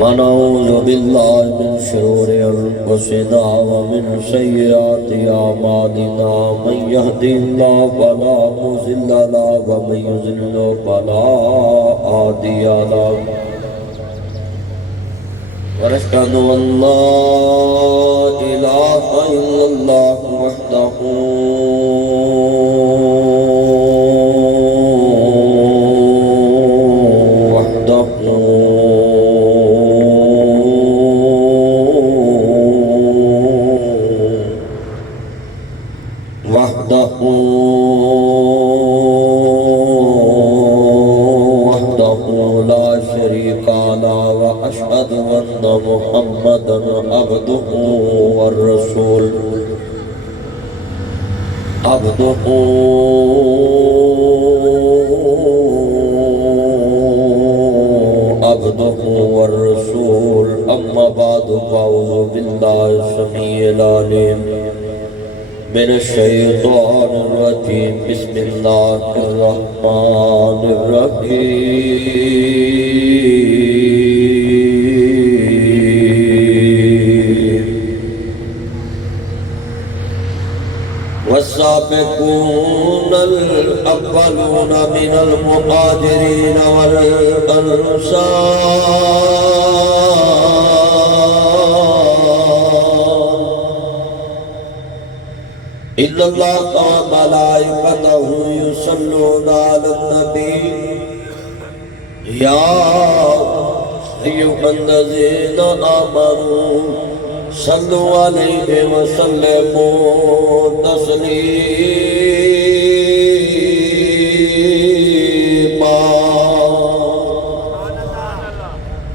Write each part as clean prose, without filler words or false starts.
ونعوذ بالله من شرور أنفسنا ومن سيئات أعمالنا من يهده الله فلا مضل له ومن يضلل فلا هادي له ونشهد أن لا إله إلا الله وحده وحده لا شريك له وأشهد أن محمدا عبده والرسول أما بعد فأعوذ بالله السميع العليم من الشيطان الرجيم بسم الله الرحمن الرحيم والسابقون الأولون من المهاجرين إن الله وملائكته يصلون على النبي يا أيها الذين آمنوا صلوا عليه وسلموا تسليما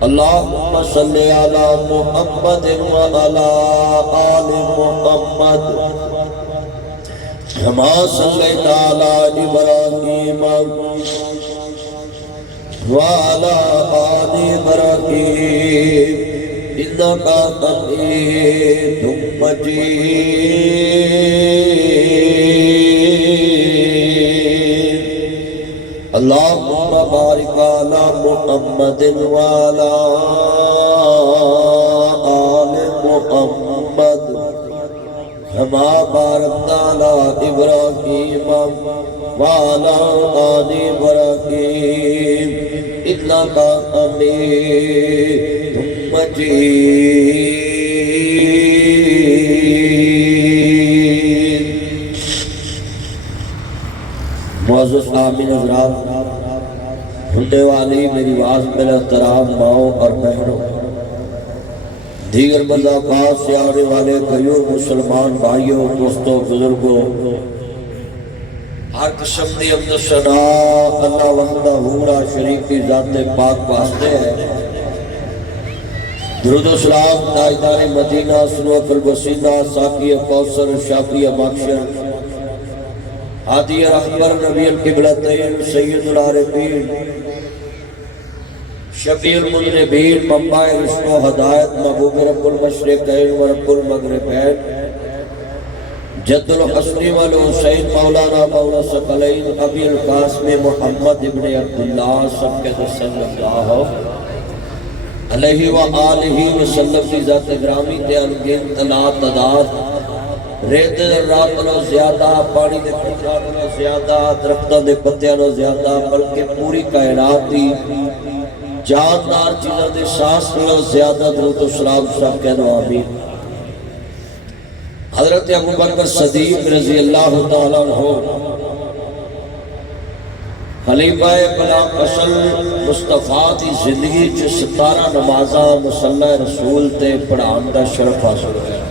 اللهم صل على محمد وعلى آل محمد كما صليت على إبراهيم وعلى آل إبراهيم إنك حميد مجيد اللهم بارك على محمد وعلى آل محمد كما باركت على إبراهيم وعلى آل إبراهيم إنك حميد مجيد معزز آمین حضرات، سننے والی میری آواز میں احترام ماؤں اور بہنوں، دیگر مضافات سے آنے والے غیور مسلمان بھائیوں، دوستوں، بزرگوں، ہر قسم دی حمد و ثنا اللہ وحدہ لا شریک کی ذات پاک واسطے ہے۔ درود و سلام تاجدار مدینہ سنوت الوسیلہ ساقی کوثر شافی مخشر ہادی رہبر نبی القبلتین سید العارفین شفیع المذنبین منبع رشد و ہدایت محبوب رب المشرقین و رب المغربین جد الحسن والحسین مولانا مولا ثقلین ابی القاسم محمد ابن عبداللہ صلی اللہ علیہ وآلہ وسلم کی ذات گرامی تے انگنت لا تعداد ریت رات نو زیادہ پانی دے پتیاں نو زیادہ درختاں دے پتیاں نو زیادہ بلکہ پوری کائنات دی جاندار چیزاں دے سانس نو زیادہ درود و سلام سب کہنا آمین۔ حضرت ابو بکر صدیق رضی اللہ تعالیٰ عنہ خلیفہ بلا اصل مصطفیٰ دی زندگی چ 17 نمازاں مصلی رسول تے پڑھان دا شرف حاصل ہویا۔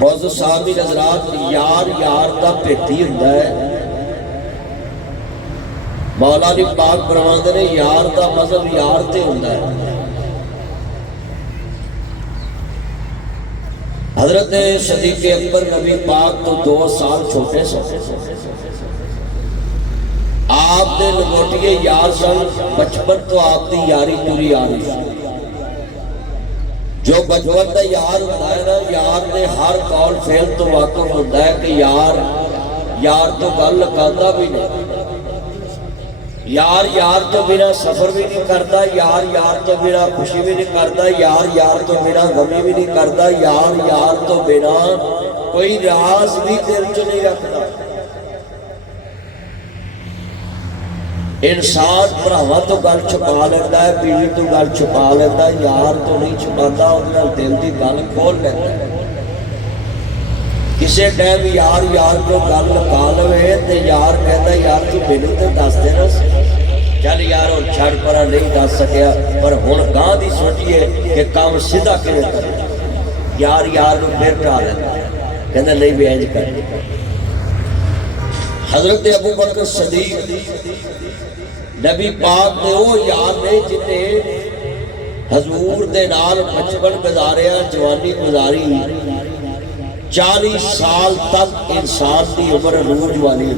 معزز سامعین حضرات، یار یار دا پیتی ہوندا ہے۔ مولا علی پاک فرماندے نے یار دا مذہب یار تے ہوندا ہے۔ حضرت صدیق اکبر نبی پاک تو 2 سال چھوٹے سے آپ نے لگوٹیے یار سن، بچپن تو آپ دی یاری پوری آ رہی ہے۔ جو بچپن دا یار ہوتا ہے نا، یار نے ہر قول فعل تو واقف ہوتا ہے کہ یار تو گل لگاتا بھی نہیں۔ یار یار تو بنا سفر بھی نہیں کرتا، یار یار تو بنا خوشی بھی نہیں کرتا، یار یار تو بنا غمی بھی نہیں کرتا، یار یار تو بنا کوئی راز بھی دل چ نہیں رکھتا۔ انسان بھراواں تو گل چھپا لیتا ہے، بیوی تو گل چھپا لیتا ہے، یار تو نہیں چھپاتا، انہاں دل دی گل کھول لیتا ہے۔ کسے ٹائم یار یار کو گل لکا لوے تے یار کہتا یار تو مینوں تے دس دینا سی، چل یار ہن چھڑ پرا نہیں دس سکیا، پر ہن گاں دی سوچیے کہ کام سیدھا کیویں کرنا۔ یار یار نوں پھر ٹا لیندا، کہندا نہیں بھی انج کر۔ حضرت ابو بکر صدیق نبی پاک دے او یار نے جنے حضور دے نال بچپن گزاریا، جوانی گزاری، 40 سال تک انسان کی عمر عروج والی،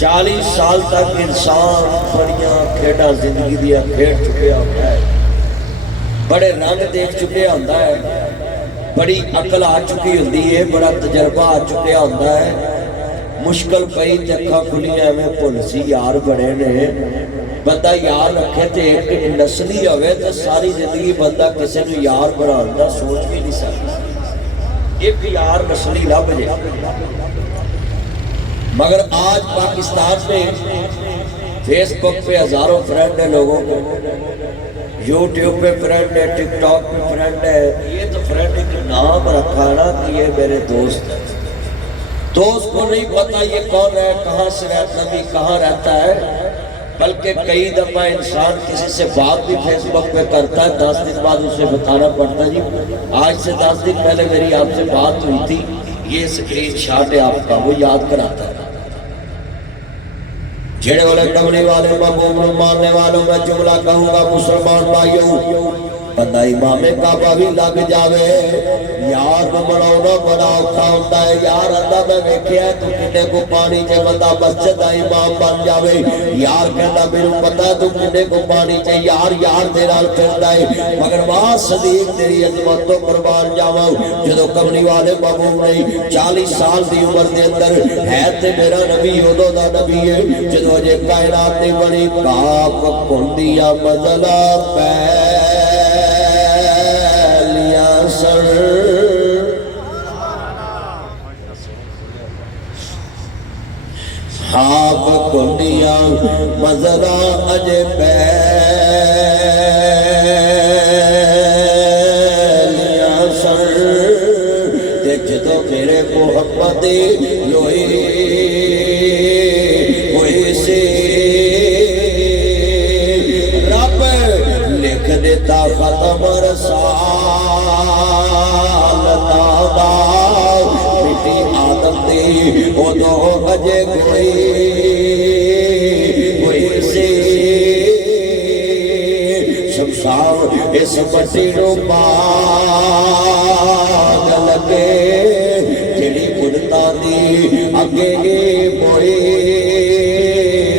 40 سال تک انسان بڑیاں کھیڈاں زندگی دیا کھیڈ چکیا ہوتا ہے، بڑے رنگ دیکھ چکیا ہوتا ہے، بڑی عقل آ چکی ہوتی ہے، بڑا تجربہ آ چکیا ہوتا ہے۔ مشکل پئی تے اکھاں کھلیاں میں بھل سی یار بڑے نے، بندہ یار رکھے تے ایک نسلی ہوئے تے ساری زندگی بندہ کسی نے یار بنانا سوچ بھی نہیں سکتا، ایک یار نسلی لب جائے۔ مگر آج پاکستان میں فیس بک پہ ہزاروں فرینڈ ہیں لوگوں کو، یوٹیوب پہ فرینڈ ہے، ٹک ٹاک پہ فرینڈ ہے، یہ تو فرینڈ ایک نام رکھا نا کہ یہ میرے دوست ہیں۔ دوست کو نہیں پتا یہ کون ہے، کہاں سے رہتا بھی، کہاں رہتا ہے، بلکہ کئی دفعہ انسان کسی سے بات بھی فیس بک پہ کرتا ہے، 10 دن بعد اسے بتانا پڑتا ہے جی آج سے 10 دن پہلے میری آپ سے بات ہوئی تھی، یہ سکرین شاٹ ہے آپ کا، وہ یاد کراتا ہے۔ جھڑے والے کملی والے محبوب ماننے والوں میں جملہ کہوں گا مسلمان بھائیوں، بندہ امام کعبہ بھی لگ جاوے، یار بناؤنا بڑا اوکھا ہوتا ہے۔ یار اللہ میں ویکھیا ہے تو کنے کو پانی چے بندہ مسجد دا امام بن جاوے، یار کہتا میرے پتا تو کنے کو پانی چے، یار یار دے نال پھردا ہے۔ مگر ماں صدیق تیری عظمت تو قربان جاواں، جدو کملی والے محبوب نے 40 سال دی عمر دے اندر ہے تے میرا نبی اودوں دا نبی ہے، جدو جے کائنات دی بڑی کاپ کھندیا مزلا پے ہاپ کنڈیاں مزرا اجے پیلیاں سر، تے جدو میرے محمد لوئی ہوئی سی، رب لکھ دیتا ختم رسالت دا، مٹی آدم دی ادو اجے کوئی ہوئی سی، شمشان اس مٹی نو پاگ لگے، جڑی بنتا دی اگے موئی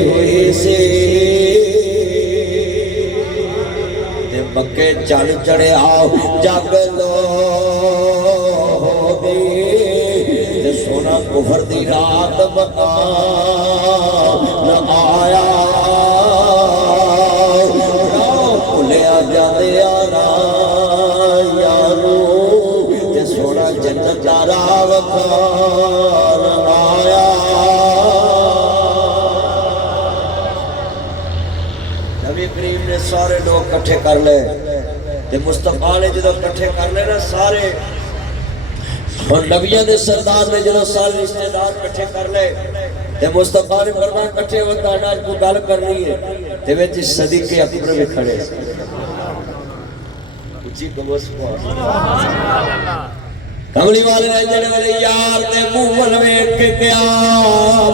ہوئی سی، تے مکے چڑھ چڑھے آؤ جگ لو سونا کفر دی رات مکان آیا، راہ بھلیا جاندے یارو، تے سونا جنت دا راہ مکان آیا۔ نبی کریم نے سارے لوگ کٹھے کر لے، تے مصطفیٰ نے جدو کٹھے کر لے نا سارے، اور نبیوں نے سردار نے جنہوں سارے رشتہ دار کٹھے کر لے، تے مصطفیٰ نے فرمایا کٹھے ہوتا ہے آج کو گل کرنی ہے، تے وہ جس صدیق کے اکبر میں کھڑے اچھی کمو سبحان کملی والے نے جڑے والے یار تے منہ ول ویکھ کے کیا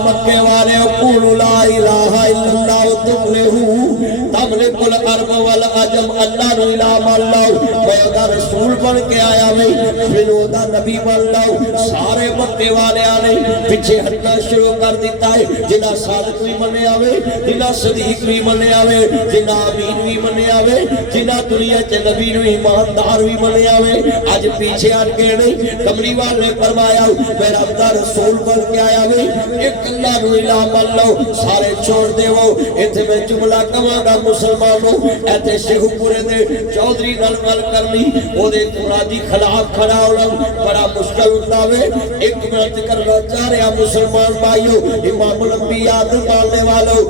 مکے والے قول لا الہ الا اللہ تفلحوا تملک الارض والعجم اللہ نو الہ مان لو، میں دا رسول بن کے آیا وے مینوں دا نبی بن لو سارے مکے والیاں نے پیچھے ہٹنا شروع کر دیتا ہے جنہ صادق بھی منیا وے جنہ صدیق بھی منیا وے جنہ امین بھی منیا وے جنہ دنیا چ نبی نو ایماندار بھی منیا وے اج پیچھے ہٹ گئے نہیں کملی والے نے فرمایا میں رب دا رسول بن کے آیا وے ایک اللہ نو الہ مان لو سارے چھوڑ دیو ایتھے میں جملہ کہاں گا مسلمانوں ایتھے شیخ پورے دے چودھری نال گل کرنی او دے مرادی خلاف کھڑا ہونا بڑا مشکل ہوتا ہے ایک منٹ کرنا چاہ رہا مسلمان بھائیو امام الانبیاء دے ماننے والوں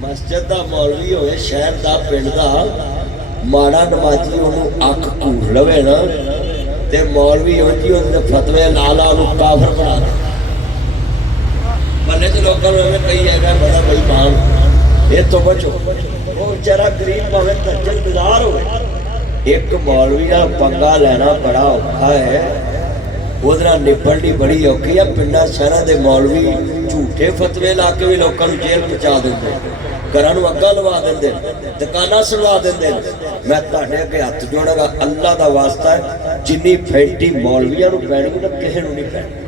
مسجد دا مولوی ہوئے شہر دا پنڈ دا ماڑا نمازی انہوں اکھ کور لوے نا تے مولوی ہوتی انہوں فتوے لالا انہوں کافر بنا دے بلے تو لوگوں میں کئی ہے گا بڑا بھائی مان یہ تو بچو وہ چرا گریب پاوے تجل گزار ہوئے ایک مولوی نہ پنگا لینا بڑا اوکھا ہے ادھر نپڑنی بڑی اوکھی ہے پنڈا شہرہ دے مولوی جھوٹے فتوے لا کے بھی لوگوں کو جیل پہنچا دیں گھروں اگا لوا دیں دکانہ سلوا دیں میں تہاڈے اگے ہاتھ جوڑا گا اللہ دا واسطہ ہے جنی پھینٹی مولویاں نو پینی نہ کسے نو نہیں پینی